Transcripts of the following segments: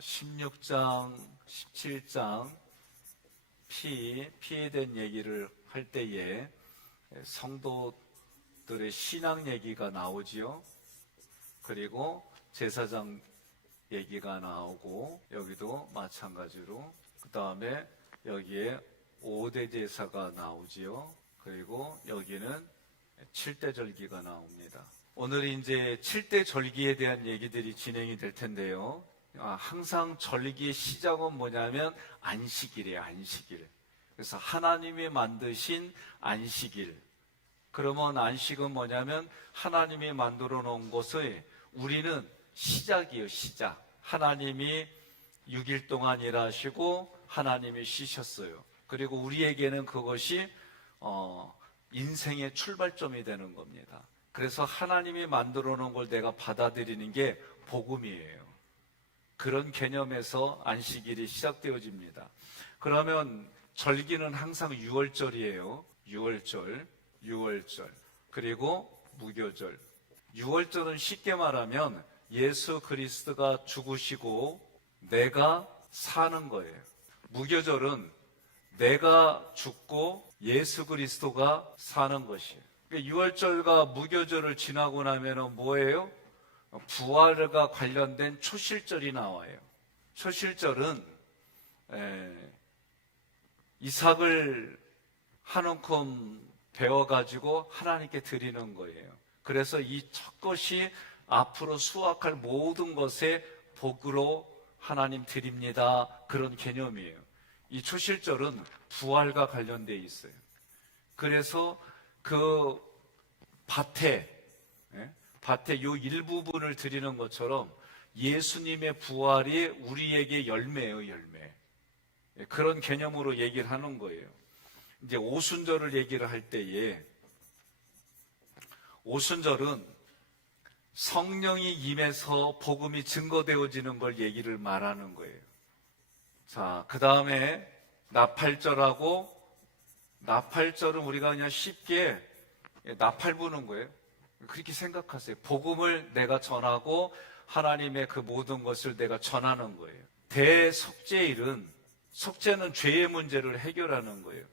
16장, 17장 피에 대한 얘기를 할 때에 성도들의 신앙 얘기가 나오지요. 그리고 제사장 얘기가 나오고, 여기도 마찬가지로 그 다음에 여기에 5대 제사가 나오지요. 그리고 여기는 7대 절기가 나옵니다. 오늘 이제 7대 절기에 대한 얘기들이 진행이 될 텐데요. 항상 절기의 시작은 뭐냐면 안식일이에요. 안식일. 그래서 하나님이 만드신 안식일. 그러면 안식은 뭐냐면 하나님이 만들어 놓은 것의 우리는 시작이에요. 시작. 하나님이 6일 동안 일하시고 하나님이 쉬셨어요. 그리고 우리에게는 그것이 인생의 출발점이 되는 겁니다. 그래서 하나님이 만들어 놓은 걸 내가 받아들이는 게 복음이에요. 그런 개념에서 안식일이 시작되어집니다. 그러면 절기는 항상 6월절이에요. 6월절. 그리고 무교절. 6월절은 쉽게 말하면 예수 그리스도가 죽으시고 내가 사는 거예요. 무교절은 내가 죽고 예수 그리스도가 사는 것이에요. 6월절과 무교절을 지나고 나면 뭐예요? 부활과 관련된 초실절이 나와요. 초실절은 이삭을 한 움큼 베어가지고 하나님께 드리는 거예요. 그래서 이 첫 것이 앞으로 수확할 모든 것에 복으로 하나님 드립니다. 그런 개념이에요. 이 초실절은 부활과 관련되어 있어요. 그래서 그 밭에 요 일부분을 드리는 것처럼 예수님의 부활이 우리에게 열매예요. 열매. 그런 개념으로 얘기를 하는 거예요. 이제 오순절을 얘기를 할 때에 오순절은 성령이 임해서 복음이 증거되어지는 걸 얘기를 말하는 거예요. 자, 그 다음에 나팔절하고, 나팔절은 우리가 그냥 쉽게 나팔 부는 거예요. 그렇게 생각하세요. 복음을 내가 전하고 하나님의 그 모든 것을 내가 전하는 거예요. 대속죄일은, 속죄는 죄의 문제를 해결하는 거예요.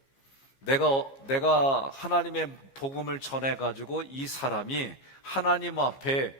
내가 하나님의 복음을 전해가지고 이 사람이 하나님 앞에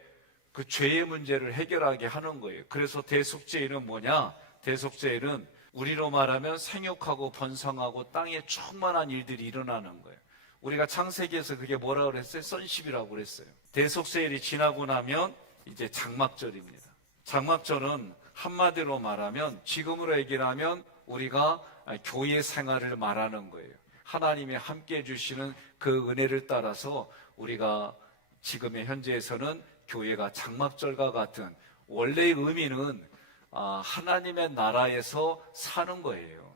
그 죄의 문제를 해결하게 하는 거예요. 그래서 대속죄일은 뭐냐? 대속죄일은 우리로 말하면 생육하고 번성하고 땅에 충만한 일들이 일어나는 거예요. 우리가 창세기에서 그게 뭐라고 그랬어요? sonship이라고 그랬어요. 대속죄일이 지나고 나면 이제 장막절입니다. 장막절은 한마디로 말하면, 지금으로 얘기를 하면 우리가 교회 생활을 말하는 거예요. 하나님이 함께 해주시는 그 은혜를 따라서 우리가 지금의 현재에서는 교회가 장막절과 같은, 원래의 의미는 하나님의 나라에서 사는 거예요.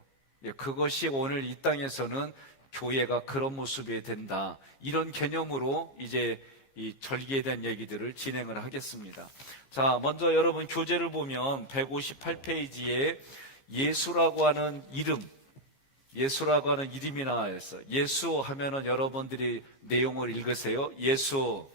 그것이 오늘 이 땅에서는 교회가 그런 모습이 된다. 이런 개념으로 이제 이 절기에 대한 얘기들을 진행을 하겠습니다. 자, 먼저 여러분 교재를 보면 158페이지에 예수라고 하는 이름이 나와 있어요. 예수 하면은 여러분들이 내용을 읽으세요. 예수,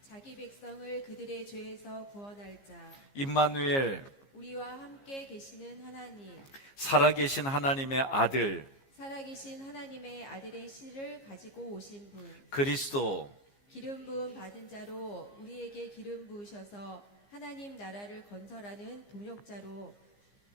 자기 백성을 그들의 죄에서 구원할 자, 임마누엘, 우리와 함께 계시는 하나님, 살아계신 하나님의 아들, 살아계신 하나님의 아들의 씨를 가지고 오신 분, 그리스도, 기름 부음 받은 자로 우리에게 기름 부으셔서 하나님 나라를 건설하는 동역자로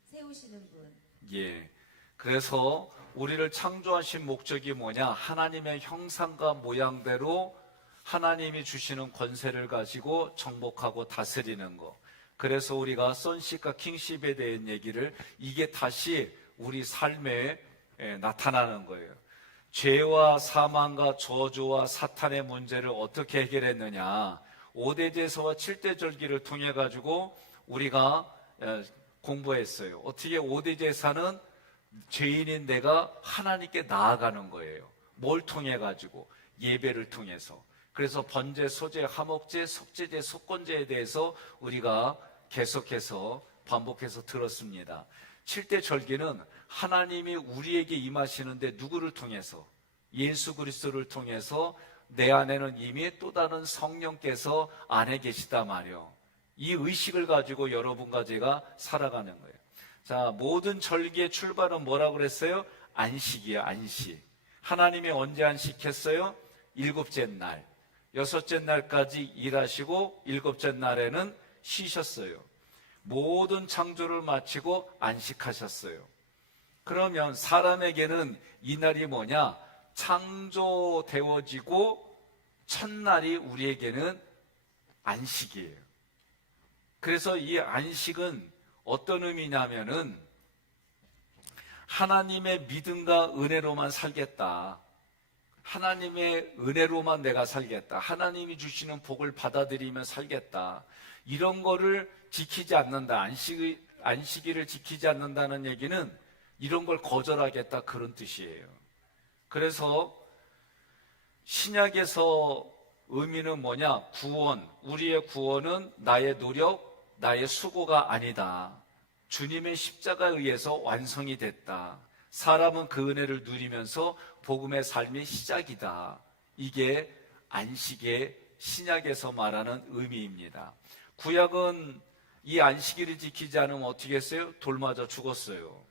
세우시는 분. 예. 그래서 우리를 창조하신 목적이 뭐냐? 하나님의 형상과 모양대로 하나님이 주시는 권세를 가지고 정복하고 다스리는 거. 그래서 우리가 sonship과 kingship에 대한 얘기를, 이게 다시 우리 삶에 나타나는 거예요. 죄와 사망과 저주와 사탄의 문제를 어떻게 해결했느냐? 5대 제사와 7대 절기를 통해 가지고 우리가 공부했어요. 어떻게 5대 제사는 죄인인 내가 하나님께 나아가는 거예요. 뭘 통해 가지고? 예배를 통해서. 그래서 번제, 소제, 화목제, 속죄제, 속건제에 대해서 우리가 계속해서 반복해서 들었습니다. 7대 절기는 하나님이 우리에게 임하시는데 누구를 통해서? 예수 그리스도를 통해서 내 안에는 이미 또 다른 성령께서 안에 계시다 말이요. 이 의식을 가지고 여러분과 제가 살아가는 거예요. 자, 모든 절기의 출발은 뭐라고 그랬어요? 안식이에요, 안식. 하나님이 언제 안식했어요? 일곱째 날. 여섯째 날까지 일하시고 일곱째 날에는 쉬셨어요. 모든 창조를 마치고 안식하셨어요. 그러면 사람에게는 이 날이 뭐냐? 창조되어지고 첫날이 우리에게는 안식이에요. 그래서 이 안식은 어떤 의미냐면은 하나님의 믿음과 은혜로만 살겠다. 하나님의 은혜로만 내가 살겠다. 하나님이 주시는 복을 받아들이며 살겠다. 이런 거를 지키지 않는다. 안식일을 지키지 않는다는 얘기는 이런 걸 거절하겠다, 그런 뜻이에요. 그래서 신약에서 의미는 뭐냐? 구원. 우리의 구원은 나의 노력, 나의 수고가 아니다. 주님의 십자가에 의해서 완성이 됐다. 사람은 그 은혜를 누리면서 복음의 삶의 시작이다. 이게 안식의 신약에서 말하는 의미입니다. 구약은 이 안식일을 지키지 않으면 어떻게 했어요? 돌 맞아 죽었어요.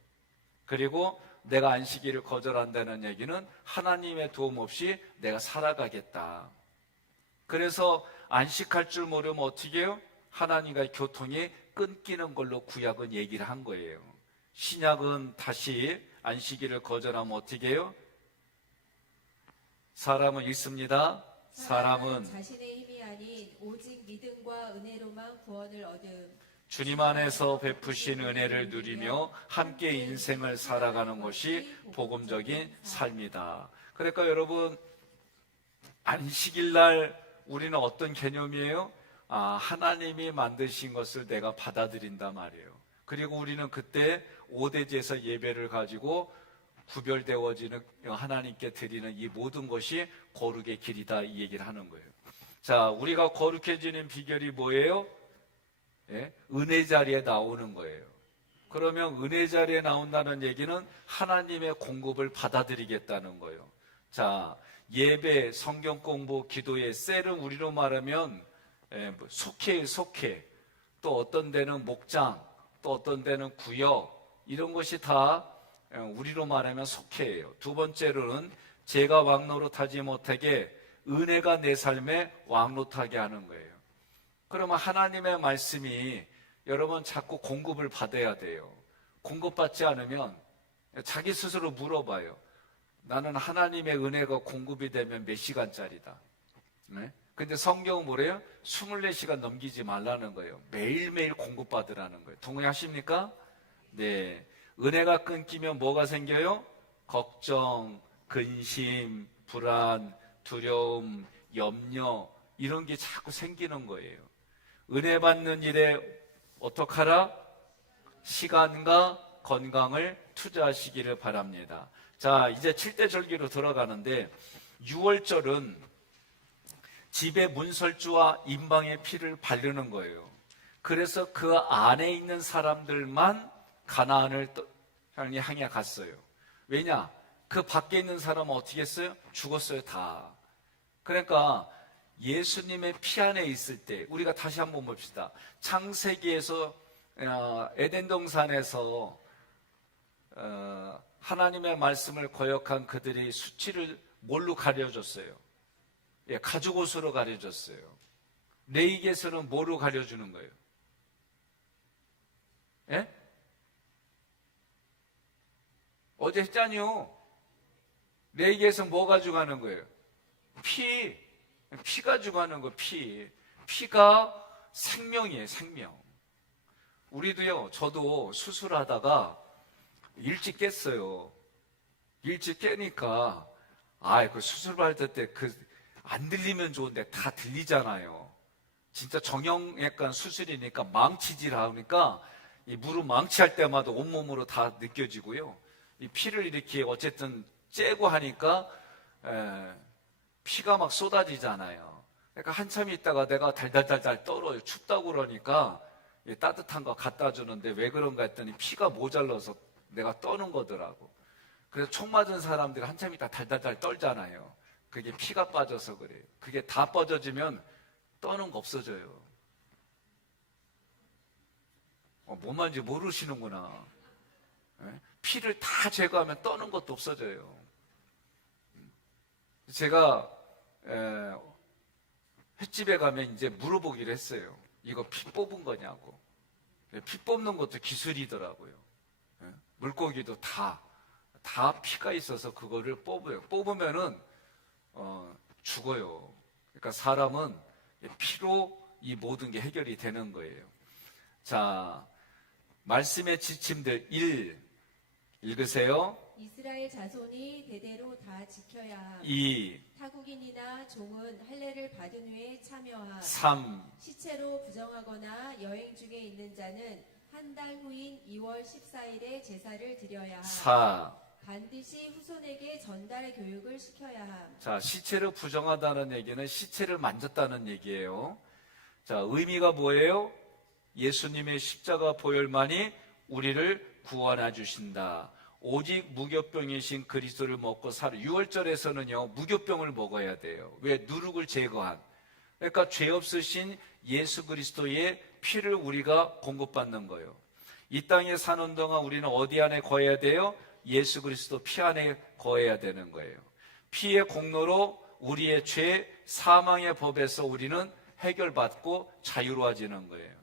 그리고 내가 안식일을 거절한다는 얘기는 하나님의 도움 없이 내가 살아가겠다. 그래서 안식할 줄 모르면 어떻게 해요? 하나님과의 교통이 끊기는 걸로 구약은 얘기를 한 거예요. 신약은 다시 안식일을 거절하면 어떻게 해요? 사람은 있습니다. 사람은 자신의 힘이 아닌 오직 믿음과 은혜로만 구원을 얻음. 주님 안에서 베푸신 은혜를 누리며 함께 인생을 살아가는 것이 복음적인 삶이다. 그러니까 여러분, 안식일 날 우리는 어떤 개념이에요? 하나님이 만드신 것을 내가 받아들인단 말이에요. 그리고 우리는 그때 오대제에서 예배를 가지고 구별되어지는 하나님께 드리는 이 모든 것이 거룩의 길이다, 이 얘기를 하는 거예요. 자, 우리가 거룩해지는 비결이 뭐예요? 예? 은혜 자리에 나오는 거예요. 그러면 은혜 자리에 나온다는 얘기는 하나님의 공급을 받아들이겠다는 거예요. 자, 예배, 성경 공부, 기도의 셀은 우리로 말하면 속해. 또 어떤 데는 목장, 또 어떤 데는 구역, 이런 것이 다 우리로 말하면 속해예요. 두 번째로는 제가 왕노릇하지 못하게 은혜가 내 삶에 왕노릇하게 하는 거예요. 그러면 하나님의 말씀이 여러분 자꾸 공급을 받아야 돼요. 공급받지 않으면 자기 스스로 물어봐요. 나는 하나님의 은혜가 공급이 되면 몇 시간짜리다. 네? 근데 성경은 뭐래요? 24시간 넘기지 말라는 거예요. 매일매일 공급받으라는 거예요. 동의하십니까? 네. 은혜가 끊기면 뭐가 생겨요? 걱정, 근심, 불안, 두려움, 염려, 이런 게 자꾸 생기는 거예요. 은혜 받는 일에 어떡하라? 시간과 건강을 투자하시기를 바랍니다. 자, 이제 7대 절기로 들어가는데 6월절은 집에 문설주와 임방의 피를 바르는 거예요. 그래서 그 안에 있는 사람들만 가나안을 향해 갔어요. 왜냐? 그 밖에 있는 사람은 어떻게 했어요? 죽었어요, 다. 그러니까 예수님의 피 안에 있을 때 우리가 다시 한번 봅시다. 창세기에서 에덴 동산에서 하나님의 말씀을 거역한 그들이 수치를 뭘로 가려줬어요? 가죽옷으로 가려줬어요. 레위기에서는 뭐로 가려주는 거예요? 예? 어제 했잖요. 레위기에서 뭐 가지고 가는 거예요? 피 가지고 가는 거예요. 피가 생명이에요. 생명. 우리도요, 저도 수술하다가 일찍 깼어요. 일찍 깨니까 그 수술받을 때 안 들리면 좋은데 다 들리잖아요. 진짜 정형외과 수술이니까 망치질 하니까 이 무릎 망치할 때마다 온몸으로 다 느껴지고요. 이 피를 이렇게 어쨌든 째고 하니까 피가 막 쏟아지잖아요. 그러니까 한참 있다가 내가 달달달달 떨어요. 춥다고 그러니까 따뜻한 거 갖다 주는데 왜 그런가 했더니 피가 모자라서 내가 떠는 거더라고. 그래서 총 맞은 사람들이 한참 있다 달달달 떨잖아요. 그게 피가 빠져서 그래요. 그게 다 빠져지면 떠는 거 없어져요. 뭔 말인지 모르시는구나. 예? 피를 다 제거하면 떠는 것도 없어져요. 제가 횟집에 가면 이제 물어보기로 했어요. 이거 피 뽑은 거냐고. 피 뽑는 것도 기술이더라고요. 예? 물고기도 다 피가 있어서 그거를 뽑아요. 뽑으면은 죽어요. 그러니까 사람은 피로 이 모든 게 해결이 되는 거예요. 자, 말씀의 지침들 1 읽으세요. 이스라엘 자손이 대대로 다 지켜야 함. 2, 타국인이나 종은 할례를 받은 후에 참여함. 3, 시체로 부정하거나 여행 중에 있는 자는 한 달 후인 2월 14일에 제사를 드려야 함. 4. 반드시 후손에게 전달 교육을 시켜야 함. 자, 시체를 부정하다는 얘기는 시체를 만졌다는 얘기예요. 자, 의미가 뭐예요? 예수님의 십자가 보혈만이 우리를 구원해 주신다. 오직 무교병이신 그리스도를 먹고 살아. 6월절에서는요, 무교병을 먹어야 돼요. 왜? 누룩을 제거한. 그러니까 죄 없으신 예수 그리스도의 피를 우리가 공급받는 거예요. 이 땅에 사는 동안 우리는 어디 안에 거해야 돼요? 예수 그리스도 피 안에 거해야 되는 거예요. 피의 공로로 우리의 죄, 사망의 법에서 우리는 해결받고 자유로워지는 거예요.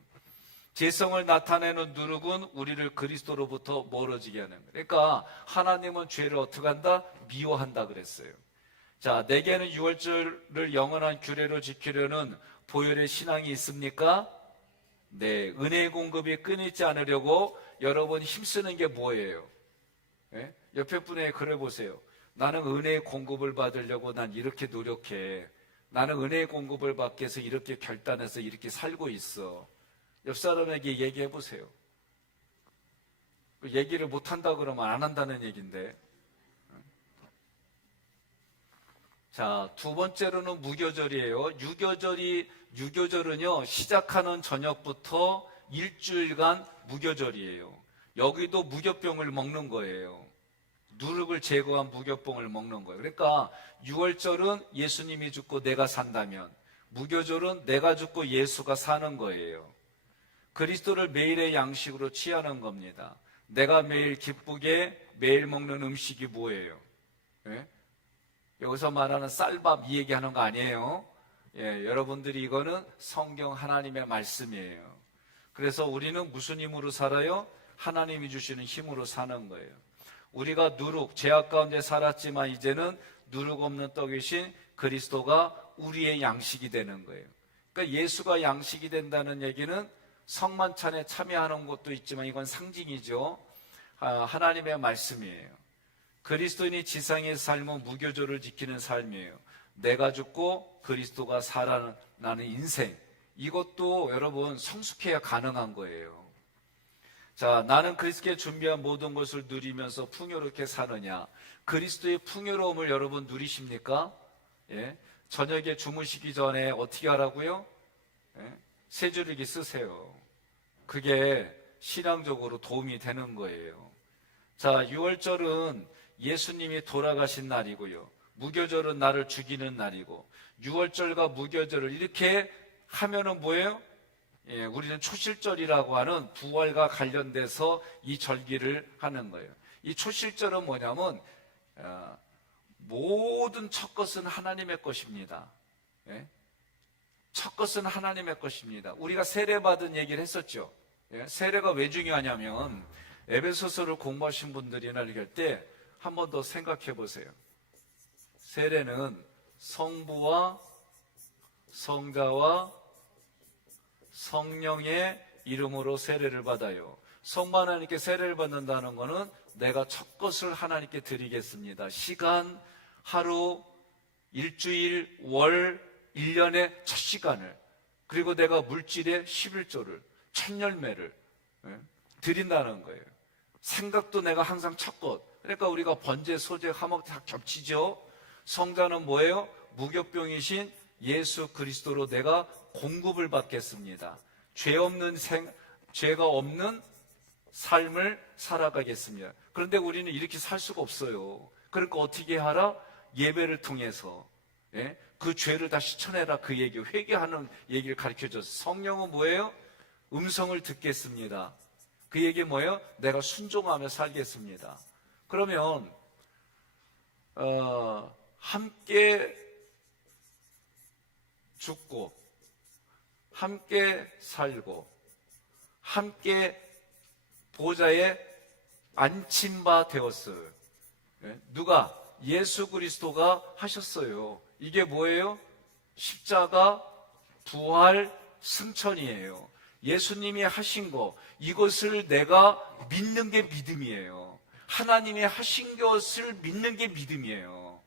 죄성을 나타내는 누룩은 우리를 그리스도로부터 멀어지게 하는 거예요. 그러니까 하나님은 죄를 어떻게 한다? 미워한다 그랬어요. 자, 내게는 유월절을 영원한 규례로 지키려는 보혈의 신앙이 있습니까? 네, 은혜의 공급이 끊이지 않으려고 여러분 힘쓰는 게 뭐예요? 네? 옆에 분에게 그래 보세요. 나는 은혜의 공급을 받으려고 난 이렇게 노력해. 나는 은혜의 공급을 받기 위해서 이렇게 결단해서 이렇게 살고 있어. 옆 사람에게 얘기해 보세요. 얘기를 못한다 그러면 안 한다는 얘기인데. 자, 두 번째로는 무교절이에요. 유교절은요, 시작하는 저녁부터 일주일간 무교절이에요. 여기도 무교병을 먹는 거예요. 누룩을 제거한 무교병을 먹는 거예요. 그러니까 6월절은 예수님이 죽고 내가 산다면, 무교절은 내가 죽고 예수가 사는 거예요. 그리스도를 매일의 양식으로 취하는 겁니다. 내가 매일 기쁘게 매일 먹는 음식이 뭐예요? 예? 여기서 말하는 쌀밥 이 얘기하는 거 아니에요. 예, 여러분들이 이거는 성경 하나님의 말씀이에요. 그래서 우리는 무슨 힘으로 살아요? 하나님이 주시는 힘으로 사는 거예요. 우리가 누룩, 죄악 가운데 살았지만 이제는 누룩 없는 떡이신 그리스도가 우리의 양식이 되는 거예요. 그러니까 예수가 양식이 된다는 얘기는 성만찬에 참여하는 것도 있지만 이건 상징이죠. 하나님의 말씀이에요. 그리스도인이 지상의 삶은 무교절을 지키는 삶이에요. 내가 죽고 그리스도가 살아나는 인생. 이것도 여러분 성숙해야 가능한 거예요. 자, 나는 그리스도께 준비한 모든 것을 누리면서 풍요롭게 사느냐. 그리스도의 풍요로움을 여러분 누리십니까? 예? 저녁에 주무시기 전에 어떻게 하라고요? 예? 세 줄기 쓰세요. 그게 신앙적으로 도움이 되는 거예요. 자, 6월절은 예수님이 돌아가신 날이고요. 무교절은 나를 죽이는 날이고, 6월절과 무교절을 이렇게 하면은 뭐예요? 예, 우리는 초실절이라고 하는 부활과 관련돼서 이 절기를 하는 거예요. 이 초실절은 뭐냐면 모든 첫 것은 하나님의 것입니다. 예? 첫 것은 하나님의 것입니다. 우리가 세례받은 얘기를 했었죠. 예? 세례가 왜 중요하냐면 에베소서를 공부하신 분들이나 이렇게 할 때 한 번 더 생각해 보세요. 세례는 성부와 성자와 성령의 이름으로 세례를 받아요. 성부 하나님께 세례를 받는다는 것은 내가 첫 것을 하나님께 드리겠습니다. 시간, 하루, 일주일, 월, 1년의 첫 시간을, 그리고 내가 물질의 11조를, 첫 열매를 드린다는 거예요. 생각도 내가 항상 첫 것. 그러니까 우리가 번제, 소제, 화목 다 겹치죠. 성자는 뭐예요? 무교병이신 예수 그리스도로 내가 공급을 받겠습니다. 죄가 없는 삶을 살아가겠습니다. 그런데 우리는 이렇게 살 수가 없어요. 그러니까 어떻게 하라? 예배를 통해서 그 죄를 다시 쳐내라, 그 얘기, 회개하는 얘기를 가르쳐줘서 성령은 뭐예요? 음성을 듣겠습니다. 그 얘기 뭐예요? 내가 순종하며 살겠습니다. 그러면 함께 죽고 함께 살고 함께 보좌에 앉힌 바 되었어요. 누가? 예수 그리스도가 하셨어요. 이게 뭐예요? 십자가, 부활, 승천이에요. 예수님이 하신 거, 이것을 내가 믿는 게 믿음이에요. 하나님이 하신 것을 믿는 게 믿음이에요.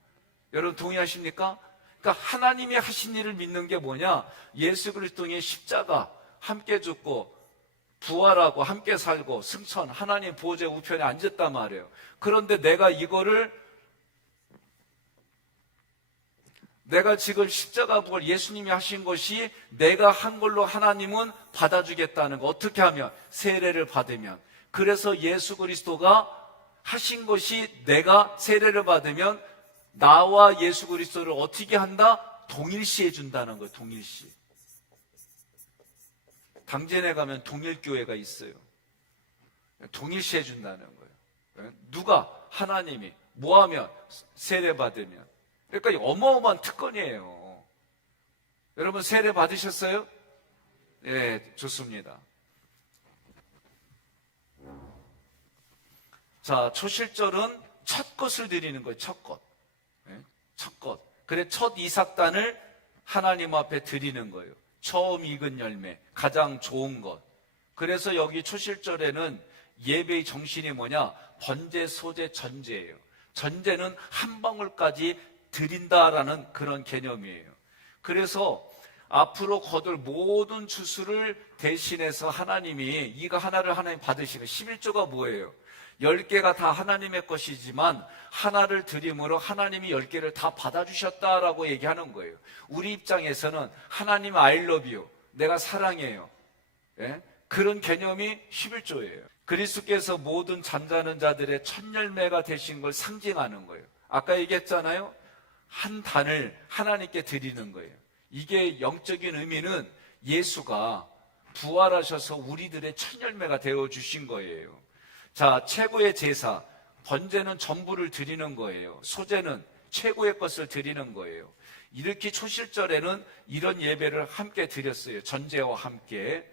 여러분 동의하십니까? 그러니까 하나님이 하신 일을 믿는 게 뭐냐? 예수 그리스도의 십자가, 함께 죽고 부활하고 함께 살고 승천, 하나님 보좌 우편에 앉았단 말이에요. 그런데 내가 지금 십자가 부활 예수님이 하신 것이 내가 한 걸로 하나님은 받아주겠다는 거. 어떻게 하면? 세례를 받으면. 그래서 예수 그리스도가 하신 것이 내가 세례를 받으면 나와 예수 그리스도를 어떻게 한다? 동일시해 준다는 거예요. 동일시. 당진에 가면 동일교회가 있어요. 동일시해 준다는 거예요. 누가? 하나님이. 뭐하면? 세례 받으면. 그러니까 어마어마한 특권이에요. 여러분 세례 받으셨어요? 예, 좋습니다. 자, 초실절은 첫 것을 드리는 거예요. 첫 것. 예? 첫 것. 그래 첫 이삭단을 하나님 앞에 드리는 거예요. 처음 익은 열매, 가장 좋은 것. 그래서 여기 초실절에는 예배의 정신이 뭐냐? 번제, 소제, 전제예요. 전제는 한 방울까지 드린다라는 그런 개념이에요. 그래서 앞으로 거둘 모든 추수를 대신해서 하나님이 이거 하나를 하나님 받으시면 11조가 뭐예요? 10개가 다 하나님의 것이지만 하나를 드림으로 하나님이 10개를 다 받아주셨다라고 얘기하는 거예요. 우리 입장에서는 하나님 I love you, 내가 사랑해요. 예? 그런 개념이 11조예요. 그리스도께서 모든 잠자는 자들의 첫 열매가 되신 걸 상징하는 거예요. 아까 얘기했잖아요. 한 단을 하나님께 드리는 거예요. 이게 영적인 의미는 예수가 부활하셔서 우리들의 첫 열매가 되어주신 거예요. 자, 최고의 제사, 번제는 전부를 드리는 거예요. 소제는 최고의 것을 드리는 거예요. 이렇게 초실절에는 이런 예배를 함께 드렸어요. 전제와 함께.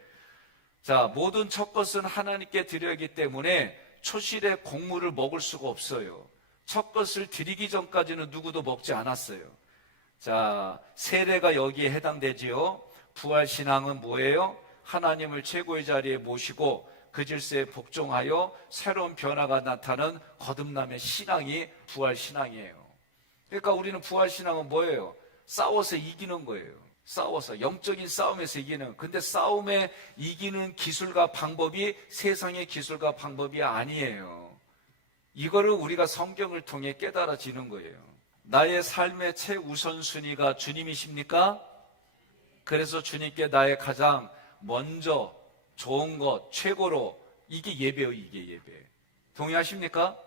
자, 모든 첫 것은 하나님께 드려야 하기 때문에 초실에 곡물을 먹을 수가 없어요. 첫 것을 드리기 전까지는 누구도 먹지 않았어요. 자, 세례가 여기에 해당되지요. 부활신앙은 뭐예요? 하나님을 최고의 자리에 모시고 그 질서에 복종하여 새로운 변화가 나타나는 거듭남의 신앙이 부활신앙이에요. 그러니까 우리는 부활신앙은 뭐예요? 싸워서 이기는 거예요. 싸워서 영적인 싸움에서 이기는. 근데 싸움에 이기는 기술과 방법이 세상의 기술과 방법이 아니에요. 이거를 우리가 성경을 통해 깨달아지는 거예요. 나의 삶의 최우선순위가 주님이십니까? 그래서 주님께 나의 가장 먼저 좋은 것, 최고로, 이게 예배요, 이게 예배. 동의하십니까?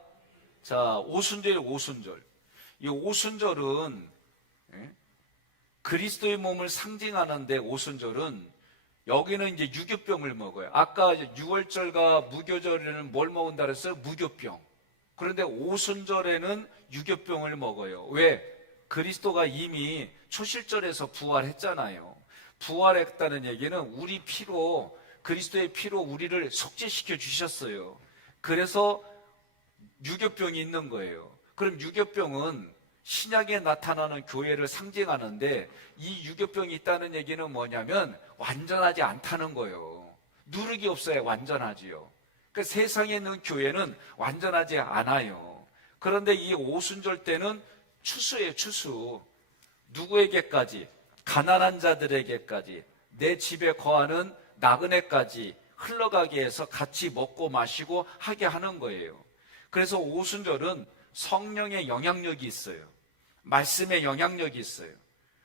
자, 오순절이에요, 오순절. 이 오순절은 그리스도의 몸을 상징하는데 오순절은 여기는 이제 유교병을 먹어요. 아까 6월절과 무교절에는 뭘 먹는다 그랬어요? 무교병. 그런데 오순절에는 유교병을 먹어요. 왜? 그리스도가 이미 초실절에서 부활했잖아요. 부활했다는 얘기는 우리 피로, 그리스도의 피로 우리를 속죄시켜 주셨어요. 그래서 유교병이 있는 거예요. 그럼 유교병은 신약에 나타나는 교회를 상징하는데 이 유교병이 있다는 얘기는 뭐냐면 완전하지 않다는 거예요. 누룩이 없어야 완전하지요. 그러니까 세상에 있는 교회는 완전하지 않아요. 그런데 이 오순절 때는 추수예요, 추수. 누구에게까지? 가난한 자들에게까지, 내 집에 거하는 나그네까지 흘러가게 해서 같이 먹고 마시고 하게 하는 거예요. 그래서 오순절은 성령의 영향력이 있어요. 말씀의 영향력이 있어요.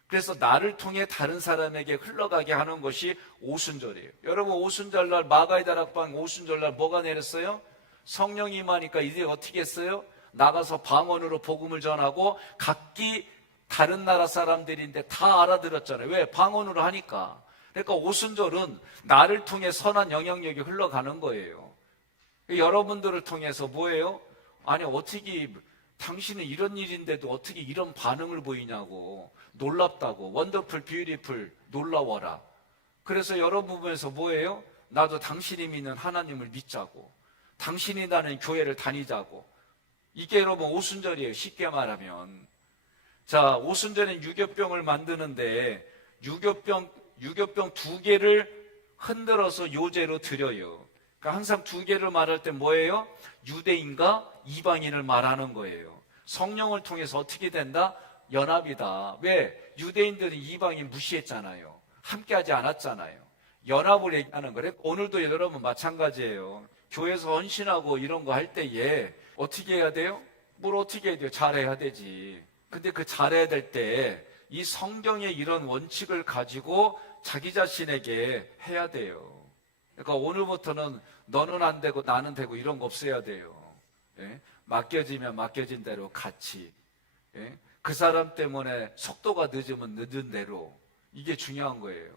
그래서 나를 통해 다른 사람에게 흘러가게 하는 것이 오순절이에요. 여러분 오순절날 마가의 다락방 오순절날 뭐가 내렸어요? 성령이 임하니까 이제 어떻게 했어요? 나가서 방언으로 복음을 전하고 각기 다른 나라 사람들인데 다 알아들었잖아요. 왜? 방언으로 하니까. 그러니까 오순절은 나를 통해 선한 영향력이 흘러가는 거예요. 여러분들을 통해서 뭐예요? 아니 어떻게 당신은 이런 일인데도 어떻게 이런 반응을 보이냐고, 놀랍다고, 원더풀, 뷰티풀, 놀라워라. 그래서 여러분 보면서 뭐예요? 나도 당신이 믿는 하나님을 믿자고, 당신이 나는 교회를 다니자고. 이게 여러분 오순절이에요. 쉽게 말하면. 자, 오순절엔 유교병을 만드는데 유교병 2개를 흔들어서 요제로 드려요. 그러니까 항상 2개를 말할 때 뭐예요? 유대인과 이방인을 말하는 거예요. 성령을 통해서 어떻게 된다? 연합이다. 왜? 유대인들은 이방인 무시했잖아요. 함께하지 않았잖아요. 연합을 얘기하는 거래. 오늘도 여러분 마찬가지예요. 교회에서 헌신하고 이런 거 할 때에 어떻게 해야 돼요? 뭘 어떻게 해야 돼요? 잘해야 되지. 근데 그 잘해야 될 때 이 성경의 이런 원칙을 가지고 자기 자신에게 해야 돼요. 그러니까 오늘부터는 너는 안 되고 나는 되고 이런 거 없어야 돼요. 예? 맡겨지면 맡겨진 대로 같이. 예? 그 사람 때문에 속도가 늦으면 늦은 대로. 이게 중요한 거예요.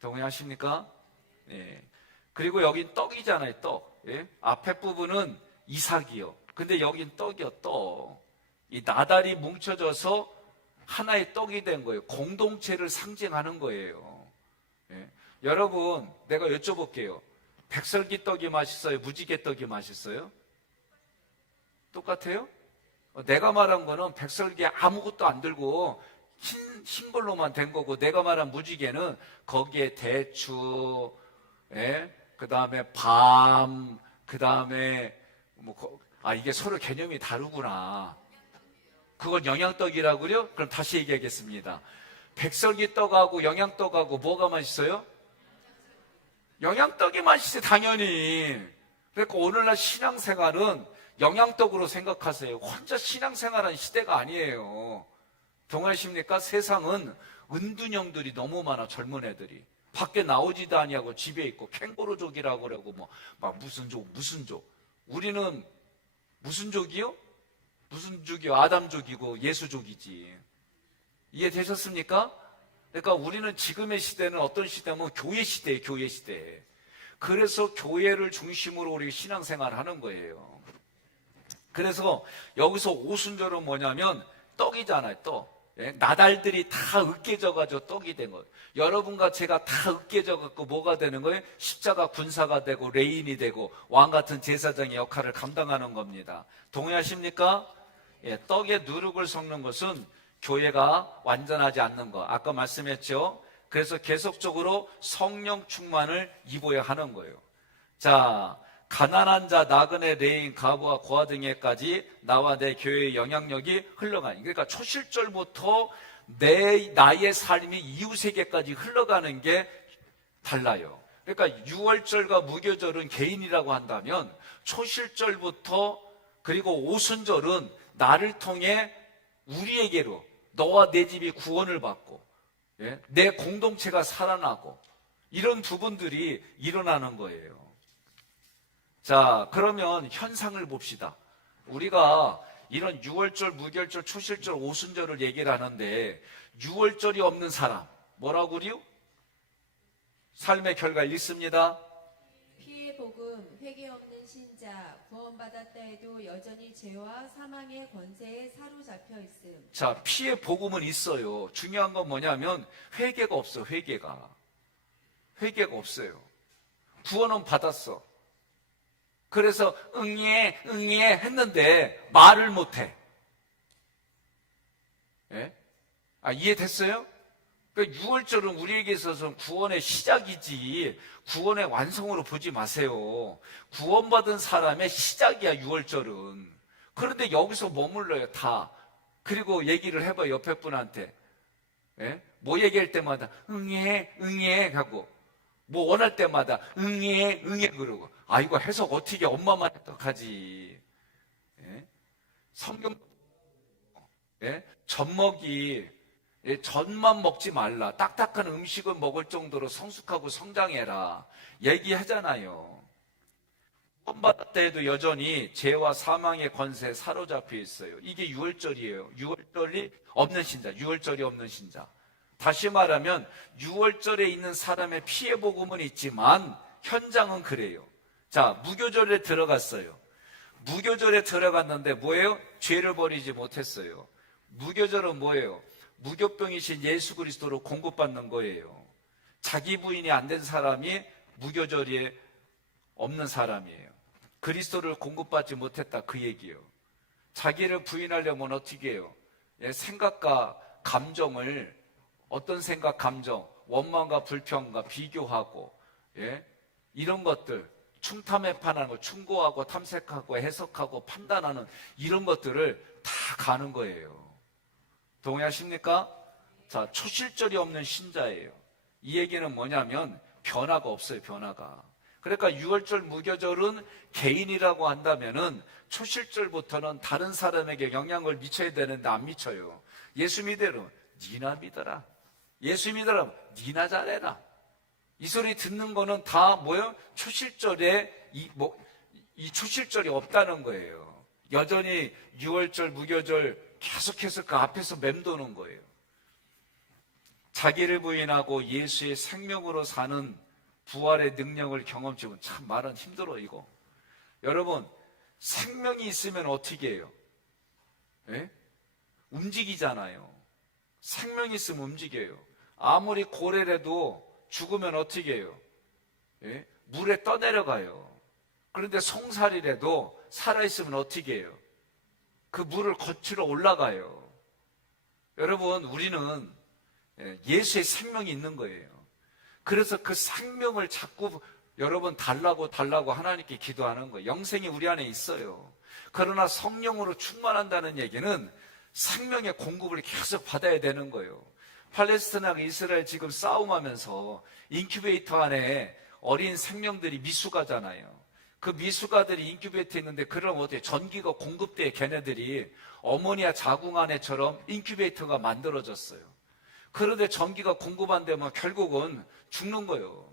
동의하십니까? 예. 그리고 여긴 떡이잖아요, 떡. 예? 앞에 부분은 이삭이요. 근데 여긴 떡이요, 떡. 이 나달이 뭉쳐져서 하나의 떡이 된 거예요. 공동체를 상징하는 거예요. 예. 여러분, 내가 여쭤볼게요. 백설기 떡이 맛있어요? 무지개 떡이 맛있어요? 똑같아요? 내가 말한 거는 백설기에 아무것도 안 들고 흰 걸로만 된 거고, 내가 말한 무지개는 거기에 대추, 예? 그 다음에 밤, 그 다음에 이게 서로 개념이 다르구나. 그걸 영양떡이라고요? 그럼 다시 얘기하겠습니다. 백설기 떡하고 영양떡하고 뭐가 맛있어요? 영양떡이 맛있어요, 당연히. 그러니까 오늘날 신앙생활은 영양떡으로 생각하세요. 혼자 신앙생활하는 시대가 아니에요. 동의하십니까? 세상은 은둔형들이 너무 많아, 젊은 애들이. 밖에 나오지도 아니하고 집에 있고 캥거루족이라고 그러고 막 무슨 족. 우리는 무슨 족이요? 무슨 족이요? 아담족이고 예수족이지. 이해되셨습니까? 그러니까 우리는 지금의 시대는 어떤 시대냐면 교회 시대예요, 교회 시대. 그래서 교회를 중심으로 우리 신앙생활을 하는 거예요. 그래서 여기서 오순절은 뭐냐면 떡이잖아요, 떡. 예? 나달들이 다 으깨져가지고 떡이 된 거예요. 여러분과 제가 다 으깨져갖고 뭐가 되는 거예요? 십자가 군사가 되고 레인이 되고 왕 같은 제사장의 역할을 감당하는 겁니다. 동의하십니까? 예, 떡에 누룩을 섞는 것은 교회가 완전하지 않는 거. 아까 말씀했죠? 그래서 계속적으로 성령 충만을 입어야 하는 거예요. 자, 가난한 자, 나그네, 레인, 과부와 고아 등에까지 나와 내 교회의 영향력이 흘러가니. 그러니까 초실절부터 나의 삶이 이웃에게까지 흘러가는 게 달라요. 그러니까 유월절과 무교절은 개인이라고 한다면 초실절부터 그리고 오순절은 나를 통해 우리에게로 너와 내 집이 구원을 받고, 예? 내 공동체가 살아나고 이런 부분들이 일어나는 거예요. 자, 그러면 현상을 봅시다. 우리가 이런 유월절, 무교절, 초실절, 오순절을 얘기를 하는데 유월절이 없는 사람 뭐라고 그래요? 삶의 결과 읽습니다. 피의 복음, 회개 없는 신자, 구원받았다 해도 여전히 죄와 사망의 권세에 사로잡혀 있음. 자, 피의 복음은 있어요. 중요한 건 뭐냐면 회개가 없어, 회개가 없어요. 구원은 받았어. 그래서 응예 했는데 말을 못해. 예? 이해됐어요? 그러니까 6월절은 우리에게 있어서는 구원의 시작이지 구원의 완성으로 보지 마세요. 구원받은 사람의 시작이야 6월절은. 그런데 여기서 머물러요 다. 그리고 얘기를 해봐요 옆에 분한테. 예? 뭐 얘기할 때마다 응예 하고 뭐 원할 때마다 응예 그러고 이거 해석 어떻게 엄마만 해석하지. 예? 성경 젖먹이 젖만 먹지 말라. 딱딱한 음식을 먹을 정도로 성숙하고 성장해라. 얘기하잖아요. 구원받을 때에도 여전히 죄와 사망의 권세에 사로잡혀 있어요. 이게 6월절이에요. 6월절이 없는 신자. 6월절이 없는 신자. 다시 말하면 6월절에 있는 사람의 피해 복음은 있지만 현장은 그래요. 자, 무교절에 들어갔어요. 무교절에 들어갔는데 뭐예요? 죄를 버리지 못했어요. 무교절은 뭐예요? 무교병이신 예수 그리스도로 공급받는 거예요. 자기 부인이 안 된 사람이 무교절에 없는 사람이에요. 그리스도를 공급받지 못했다 그 얘기예요. 자기를 부인하려면 어떻게 해요? 생각과 감정을, 어떤 생각, 감정, 원망과 불평과 비교하고, 이런 것들, 충탐해판하는 거, 충고하고 탐색하고 해석하고 판단하는 이런 것들을 다 가는 거예요. 동의하십니까? 자, 초실절이 없는 신자예요. 이 얘기는 뭐냐면 변화가 없어요, 변화가. 그러니까 6월절 무교절은 개인이라고 한다면은 초실절부터는 다른 사람에게 영향을 미쳐야 되는데 안 미쳐요. 예수 믿으라, 니나 믿어라. 예수 믿으라, 니나 잘해라. 이 소리 듣는 거는 다 뭐예요? 초실절에 이 초실절이 없다는 거예요. 여전히 6월절 무교절 계속해서 그 앞에서 맴도는 거예요. 자기를 부인하고 예수의 생명으로 사는 부활의 능력을 경험치 못하면 참 말은 힘들어 이거. 여러분, 생명이 있으면 어떻게 해요? 움직이잖아요. 생명이 있으면 움직여요. 아무리 고래라도 죽으면 어떻게 해요? 물에 떠내려가요. 그런데 송사리라도 살아있으면 어떻게 해요? 그 물을 거칠어 올라가요. 여러분, 우리는 예수의 생명이 있는 거예요. 그래서 그 생명을 자꾸 여러분 달라고 하나님께 기도하는 거예요. 영생이 우리 안에 있어요. 그러나 성령으로 충만한다는 얘기는 생명의 공급을 계속 받아야 되는 거예요. 팔레스타인하고 이스라엘 지금 싸움하면서 인큐베이터 안에 어린 생명들이 미숙하잖아요. 그 미숙아들이 인큐베이터에 있는데 그럼 어떻게 전기가 공급돼 걔네들이 어머니와 자궁 안에처럼 인큐베이터가 만들어졌어요. 그런데 전기가 공급 안 되면 결국은 죽는 거예요.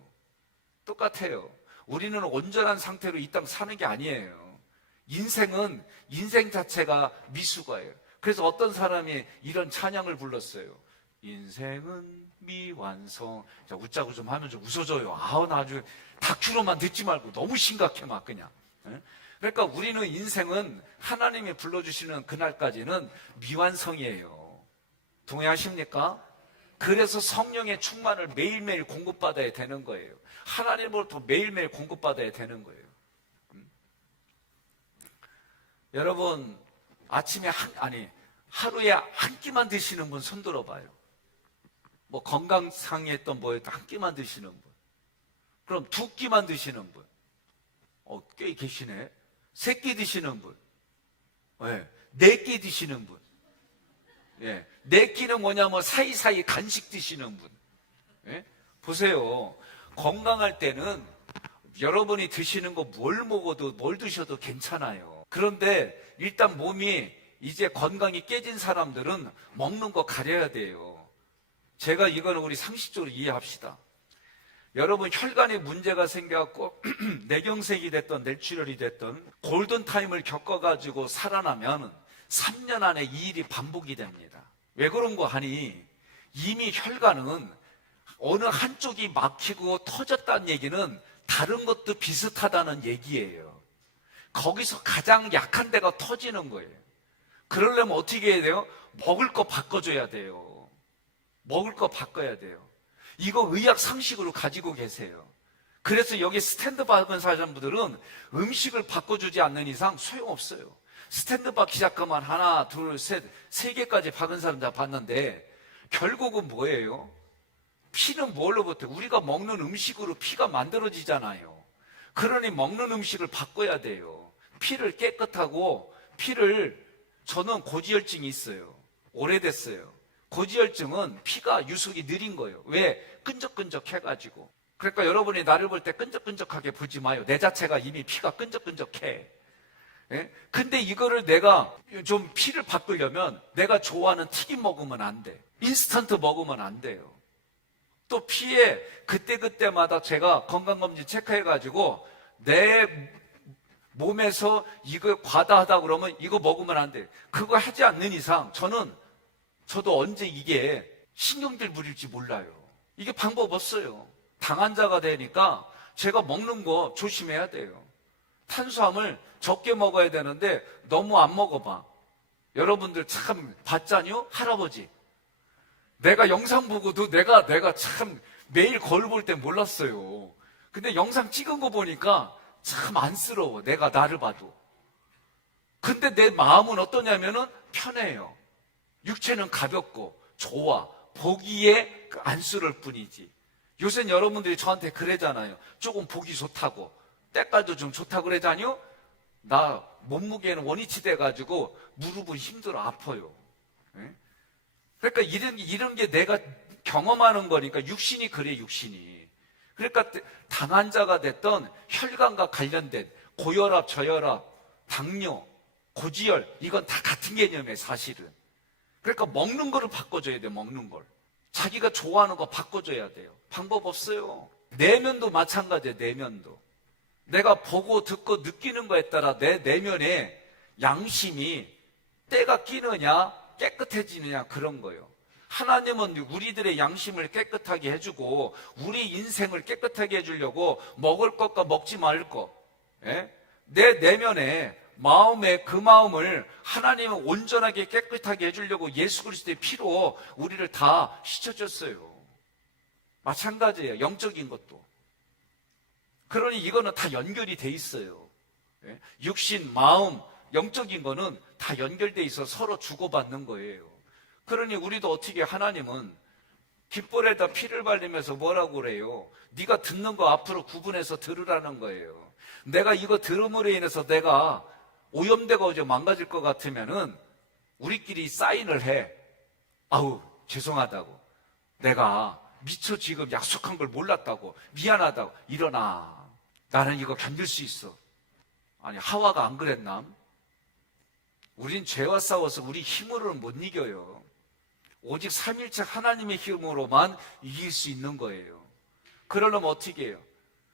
똑같아요. 우리는 온전한 상태로 이 땅 사는 게 아니에요. 인생 자체가 미숙아예요. 그래서 어떤 사람이 이런 찬양을 불렀어요. 인생은 미완성. 자, 웃자고 좀 하면 좀 웃어줘요. 나 아주 다큐로만 듣지 말고 너무 심각해 막 그냥. 그러니까 우리는 인생은 하나님이 불러주시는 그날까지는 미완성이에요. 동의하십니까? 그래서 성령의 충만을 매일매일 공급받아야 되는 거예요. 하나님으로부터 매일매일 공급받아야 되는 거예요. 여러분, 아침에 하루에 한 끼만 드시는 분 손 들어봐요. 뭐 건강상했던 뭐였던 한 끼만 드시는 분. 그럼 두 끼만 드시는 분. 꽤 계시네. 세 끼 드시는 분. 네 끼 드시는 분. 네 끼는 뭐냐면 사이사이 간식 드시는 분. 보세요. 건강할 때는 여러분이 드시는 거 뭘 먹어도 뭘 드셔도 괜찮아요. 그런데 일단 몸이 이제 건강이 깨진 사람들은 먹는 거 가려야 돼요. 제가 이거는 우리 상식적으로 이해합시다. 여러분, 혈관에 문제가 생겨갖고 뇌경색이 됐던 뇌출혈이 됐던 골든타임을 겪어가지고 살아나면 3년 안에 이 일이 반복이 됩니다. 왜 그런 거 하니? 이미 혈관은 어느 한쪽이 막히고 터졌다는 얘기는 다른 것도 비슷하다는 얘기예요. 거기서 가장 약한 데가 터지는 거예요. 그러려면 어떻게 해야 돼요? 먹을 거 바꿔줘야 돼요. 먹을 거 바꿔야 돼요. 이거 의학 상식으로 가지고 계세요. 그래서 여기 스탠드 박은 사람들은 음식을 바꿔주지 않는 이상 소용없어요. 스탠드 박기 시작하면 하나, 둘, 셋, 세 개까지 박은 사람 다 봤는데 결국은 뭐예요? 피는 뭘로부터? 우리가 먹는 음식으로 피가 만들어지잖아요. 그러니 먹는 음식을 바꿔야 돼요. 피를 깨끗하고 저는 고지혈증이 있어요. 오래됐어요. 고지혈증은 피가 유속이 느린 거예요. 왜? 끈적끈적 해가지고. 그러니까 여러분이 나를 볼 때 끈적끈적하게 보지 마요. 내 자체가 이미 피가 끈적끈적해. 근데 이거를 내가 좀 피를 바꾸려면 내가 좋아하는 튀김 먹으면 안 돼. 인스턴트 먹으면 안 돼요. 또 피에 그때그때마다 제가 건강검진 체크해가지고 내 몸에서 이거 과다하다 그러면 이거 먹으면 안 돼. 그거 하지 않는 이상 저도 언제 이게 신경질 부릴지 몰라요. 이게 방법 없어요. 당한 자가 되니까 제가 먹는 거 조심해야 돼요. 탄수화물 적게 먹어야 되는데 너무 안 먹어봐. 여러분들 참 봤잖요? 할아버지. 내가 영상 보고도 내가 참 매일 거울 볼 땐 몰랐어요. 근데 영상 찍은 거 보니까 참 안쓰러워. 내가 나를 봐도. 근데 내 마음은 어떠냐면은 편해요. 육체는 가볍고 좋아. 보기에 안쓰러울 뿐이지. 요새는 여러분들이 저한테 그러잖아요. 조금 보기 좋다고. 때깔도 좀 좋다고 그러잖아요. 나 몸무게는 원위치 돼가지고 무릎은 힘들어 아파요. 예? 그러니까 이런 게 내가 경험하는 거니까 육신이 그래, 육신이. 그러니까 당한 자가 됐던 혈관과 관련된 고혈압, 저혈압, 당뇨, 고지혈, 이건 다 같은 개념이에요, 사실은. 그러니까 먹는 거를 바꿔줘야 돼, 먹는 걸. 자기가 좋아하는 거 바꿔줘야 돼요. 방법 없어요. 내면도 마찬가지예요, 내면도. 내가 보고 듣고 느끼는 거에 따라 내 내면에 양심이 때가 끼느냐 깨끗해지느냐 그런 거예요. 하나님은 우리들의 양심을 깨끗하게 해주고 우리 인생을 깨끗하게 해주려고 먹을 것과 먹지 말 것, 예? 내 내면에 마음에 그 마음을 하나님은 온전하게 깨끗하게 해주려고 예수 그리스도의 피로 우리를 다 씻어줬어요. 마찬가지예요. 영적인 것도. 그러니 이거는 다 연결이 돼 있어요. 예? 육신, 마음, 영적인 거는 다 연결돼 있어 서로 주고받는 거예요. 그러니 우리도 어떻게 하나님은 깃볼에다 피를 발리면서 뭐라고 그래요? 네가 듣는 거 앞으로 구분해서 들으라는 거예요. 내가 이거 들음으로 인해서 내가 오염되고 어제 망가질 것 같으면은 우리끼리 사인을 해. 아우 죄송하다고. 내가 미처 지금 약속한 걸 몰랐다고. 미안하다고. 일어나. 나는 이거 견딜 수 있어. 아니 하와가 안 그랬나? 우린 죄와 싸워서 우리 힘으로는 못 이겨요. 오직 삼일체 하나님의 힘으로만 이길 수 있는 거예요. 그러려면 어떻게 해요?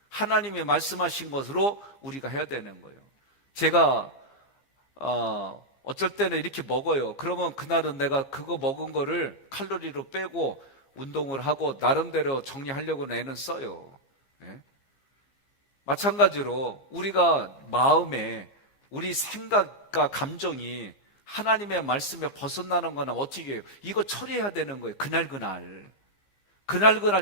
하나님이 말씀하신 것으로 우리가 해야 되는 거예요. 제가 어쩔 때는 이렇게 먹어요. 그러면 그날은 내가 그거 먹은 거를 칼로리로 빼고 운동을 하고 나름대로 정리하려고 애는 써요. 네? 마찬가지로 우리가 마음에 우리 생각과 감정이 하나님의 말씀에 벗어나는 거는 어떻게 해요? 이거 처리해야 되는 거예요. 그날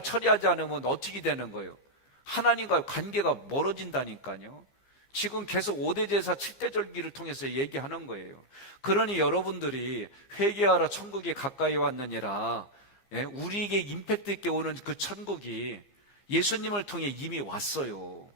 처리하지 않으면 어떻게 되는 거예요? 하나님과 관계가 멀어진다니까요. 지금 계속 5대 제사 7대 절기를 통해서 얘기하는 거예요. 그러니 여러분들이 회개하라 천국이 가까이 왔느니라. 예? 우리에게 임팩트 있게 오는 그 천국이 예수님을 통해 이미 왔어요.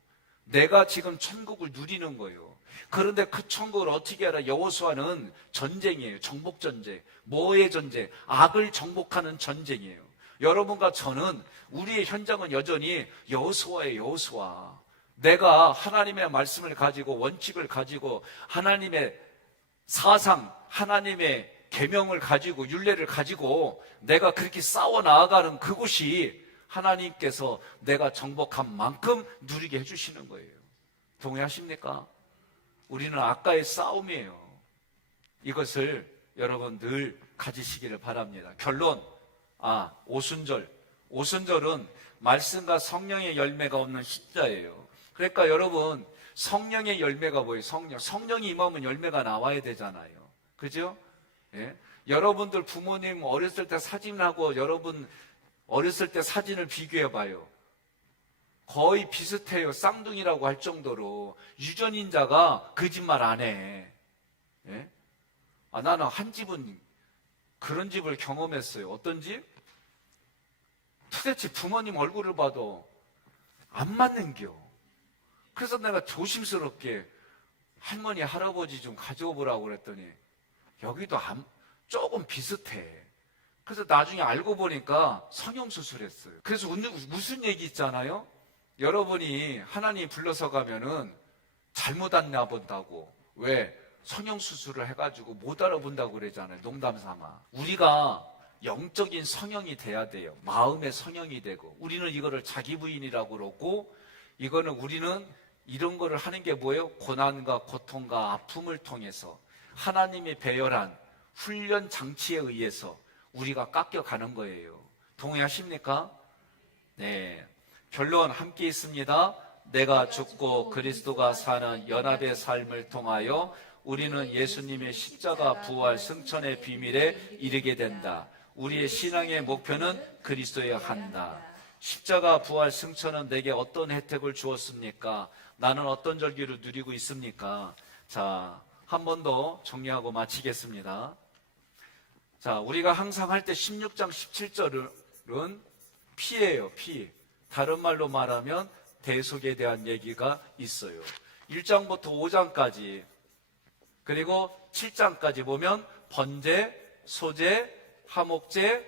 내가 지금 천국을 누리는 거예요. 그런데 그 천국을 어떻게 알아? 여호수아는 전쟁이에요. 정복전쟁. 뭐의 전쟁? 악을 정복하는 전쟁이에요. 여러분과 저는 우리의 현장은 여전히 여호수아예요. 여호수아. 내가 하나님의 말씀을 가지고 원칙을 가지고 하나님의 사상, 하나님의 계명을 가지고 율례를 가지고 내가 그렇게 싸워 나아가는 그곳이 하나님께서 내가 정복한 만큼 누리게 해주시는 거예요. 동의하십니까? 우리는 아까의 싸움이에요. 이것을 여러분 늘 가지시기를 바랍니다. 결론, 오순절. 오순절은 말씀과 성령의 열매가 없는 십자예요. 그러니까 여러분 성령의 열매가 뭐예요? 성령이 임하면 열매가 나와야 되잖아요. 그죠? 예? 여러분들 부모님 어렸을 때 사진하고 여러분 어렸을 때 사진을 비교해 봐요. 거의 비슷해요. 쌍둥이라고 할 정도로. 유전인자가 거짓말 안 해. 예? 나는 한 집은 그런 집을 경험했어요. 어떤 집? 도대체 부모님 얼굴을 봐도 안 맞는겨. 그래서 내가 조심스럽게 할머니, 할아버지 좀 가져오 보라고 그랬더니 여기도 조금 비슷해. 그래서 나중에 알고 보니까 성형수술했어요. 그래서 무슨 얘기 있잖아요? 여러분이 하나님 불러서 가면은 잘못 안나 본다고. 왜? 성형수술을 해가지고 못 알아본다고 그러잖아요. 농담 삼아. 우리가 영적인 성형이 돼야 돼요. 마음의 성형이 되고. 우리는 이거를 자기 부인이라고 그러고, 이거는 우리는 이런 거를 하는 게 뭐예요? 고난과 고통과 아픔을 통해서 하나님이 배열한 훈련 장치에 의해서 우리가 깎여가는 거예요. 동의하십니까? 네. 결론 함께 있습니다. 내가 죽고 그리스도가 사는 연합의 삶을 통하여 우리는 예수님의 십자가 부활 승천의 비밀에 이르게 된다. 우리의 신앙의 목표는 그리스도여야 한다. 십자가 부활 승천은 내게 어떤 혜택을 주었습니까? 나는 어떤 절기를 누리고 있습니까? 자, 한 번 더 정리하고 마치겠습니다. 자, 우리가 항상 할 때 16장 17절은 피예요, 피. 다른 말로 말하면 대속에 대한 얘기가 있어요. 1장부터 5장까지 그리고 7장까지 보면 번제, 소제, 화목제,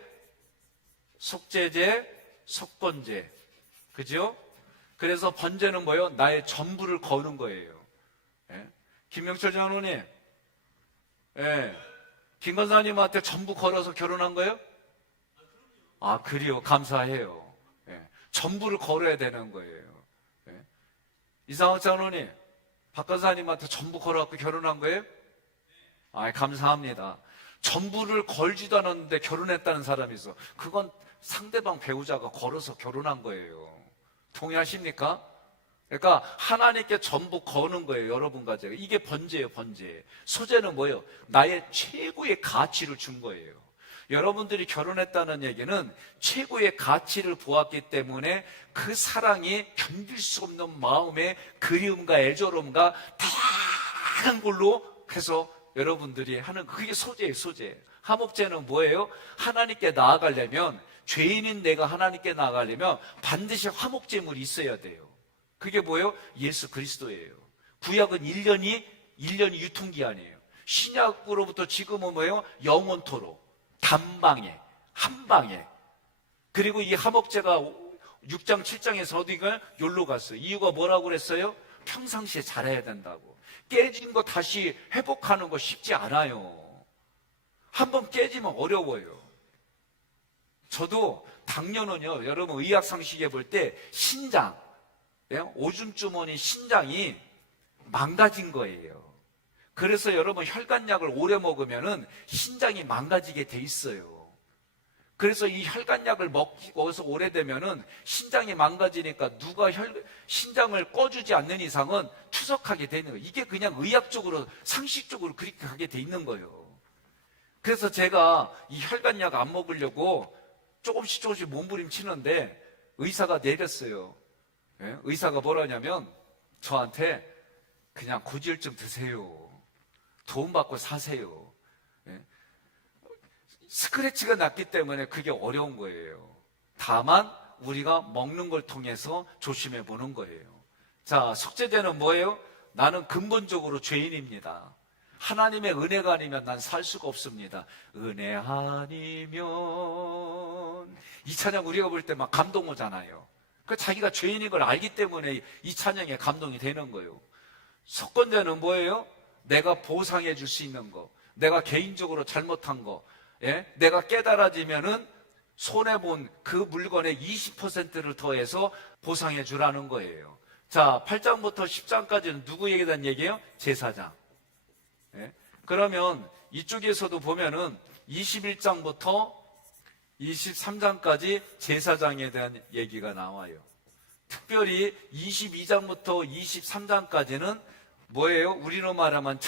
속죄제, 속건제. 그죠? 그래서 번제는 뭐예요? 나의 전부를 거는 거예요. 예? 김명철 장로님, 예. 김 권사님한테 전부 걸어서 결혼한 거예요? 아, 그래요. 감사해요. 예. 전부를 걸어야 되는 거예요. 예. 이상학 장로님, 박 권사님한테 전부 걸어갖고 결혼한 거예요? 아, 감사합니다. 전부를 걸지도 않았는데 결혼했다는 사람이 있어. 그건 상대방 배우자가 걸어서 결혼한 거예요. 동의하십니까? 그러니까 하나님께 전부 거는 거예요. 여러분과 제가. 이게 번제예요, 번제. 소제는 뭐예요? 나의 최고의 가치를 준 거예요. 여러분들이 결혼했다는 얘기는 최고의 가치를 보았기 때문에 그 사랑이 견딜 수 없는 마음의 그리움과 애절함과 다양한 걸로 해서 여러분들이 하는 그게 소제예요, 소제. 화목제는 뭐예요? 하나님께 나아가려면, 죄인인 내가 하나님께 나아가려면 반드시 화목제물이 있어야 돼요. 그게 뭐예요? 예수 그리스도예요. 구약은 1년이 유통기한이에요. 신약으로부터 지금은 뭐예요? 영원토록, 단방에, 한방에. 그리고 이 화목제가 6장, 7장에서 어디가 욜로 갔어요. 이유가 뭐라고 그랬어요? 평상시에 잘해야 된다고. 깨진 거 다시 회복하는 거 쉽지 않아요. 한번 깨지면 어려워요. 저도 당뇨는요, 여러분 의학상식에 볼 때 신장, 오줌 주머니 신장이 망가진 거예요. 그래서 여러분 혈관약을 오래 먹으면은 신장이 망가지게 돼 있어요. 그래서 이 혈관약을 먹어서 오래되면은 신장이 망가지니까 누가 신장을 꺼주지 않는 이상은 투석하게 되는 거예요. 이게 그냥 의학적으로, 상식적으로 그렇게 가게 돼 있는 거예요. 그래서 제가 이 혈관약 안 먹으려고 조금씩 몸부림치는데 의사가 내렸어요. 의사가 뭐라냐면 저한테 그냥 고지혈증 드세요. 돈 받고 사세요. 스크래치가 났기 때문에 그게 어려운 거예요. 다만 우리가 먹는 걸 통해서 조심해 보는 거예요. 자, 속죄제는 뭐예요? 나는 근본적으로 죄인입니다. 하나님의 은혜가 아니면 난 살 수가 없습니다. 은혜 아니면, 이 찬양 우리가 볼 때 막 감동 오잖아요. 그 자기가 죄인인 걸 알기 때문에 이 찬양에 감동이 되는 거예요. 속건제는 뭐예요? 내가 보상해 줄 수 있는 거, 내가 개인적으로 잘못한 거, 내가 깨달아지면은 손해본 그 물건의 20%를 더해서 보상해 주라는 거예요. 자, 8장부터 10장까지는 누구에게 대한 얘기예요? 제사장. 그러면 이쪽에서도 보면은 21장부터 23장까지 제사장에 대한 얘기가 나와요. 특별히 22장부터 23장까지는 뭐예요? 우리로 말하면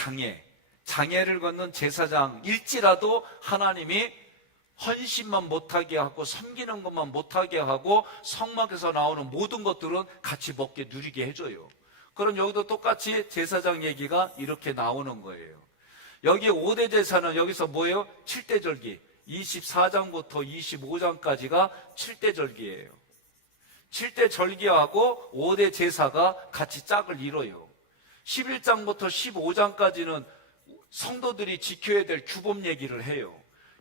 장애를 걷는 제사장일지라도 하나님이 헌신만 못하게 하고 섬기는 것만 못하게 하고 성막에서 나오는 모든 것들은 같이 먹게 누리게 해줘요. 그럼 여기도 똑같이 제사장 얘기가 이렇게 나오는 거예요. 여기 5대 제사는 여기서 뭐예요? 7대 절기. 24장부터 25장까지가 7대 절기예요. 7대 절기하고 5대 제사가 같이 짝을 이뤄요. 11장부터 15장까지는 성도들이 지켜야 될 규범 얘기를 해요.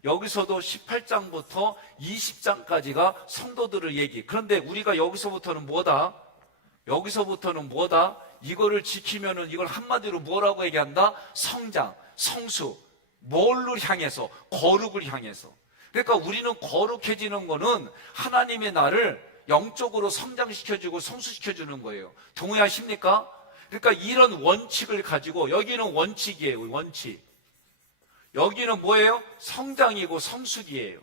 여기서도 18장부터 20장까지가 성도들의 얘기. 그런데 우리가 여기서부터는 뭐다? 이거를 지키면은 이걸 한마디로 뭐라고 얘기한다? 성장, 성수. 뭘로 향해서? 거룩을 향해서. 그러니까 우리는 거룩해지는 거는 하나님의 나를 영적으로 성장시켜주고 성수시켜주는 거예요. 동의하십니까? 그러니까 이런 원칙을 가지고, 여기는 원칙이에요. 원칙. 여기는 뭐예요? 성장이고 성숙이에요.